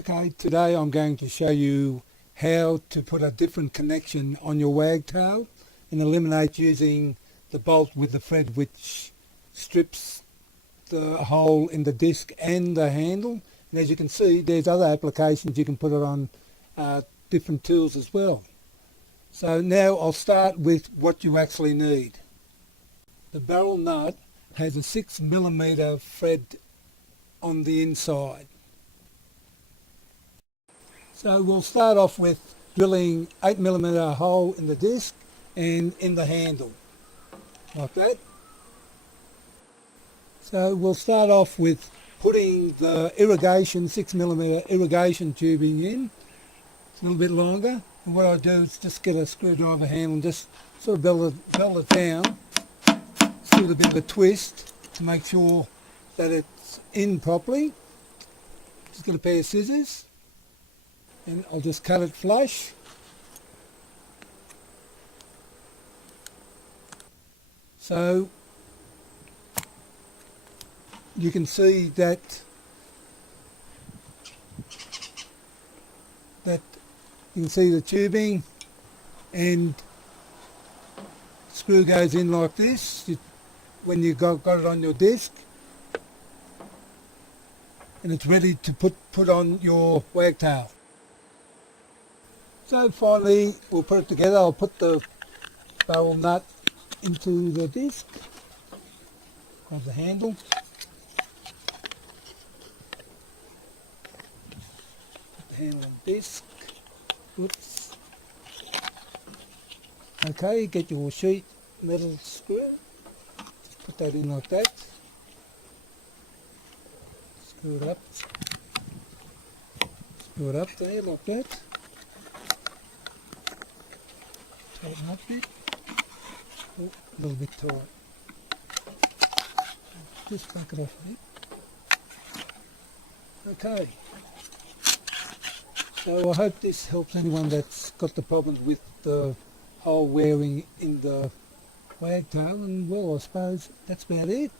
Okay, today I'm going to show you how to put a different connection on your wagtail and eliminate using the bolt with the thread, which strips the hole in the disc and the handle. And as you can see, there's other applications you can put it on different tools as well. So now I'll start with what you actually need. The barrel nut has a 6mm thread on the inside. So we'll start off with drilling 8mm hole in the disc and in the handle, like that. So we'll start off with putting the irrigation, 6mm irrigation tubing in. It's a little bit longer, and what I do is just get a screwdriver handle and just sort of belt it down, just give it a bit of a twist to make sure that it's in properly. Just get a pair of scissors and I'll just cut it flush. So you can see that you can see the tubing, and screw goes in like this when you got it on your disc, and it's ready to put on your wagtail. So finally we'll put it together. I'll put the barrel nut into the disc, grab the handle, put the handle on the disc. Oops. Okay, get your sheet metal screw, just put that in like that, screw it up there like that. Tighten up a bit. Oh, a little bit tight. Just back it off a bit. Okay. So I hope this helps anyone that's got the problem with the hole wearing in the wagtail, and well, I suppose that's about it.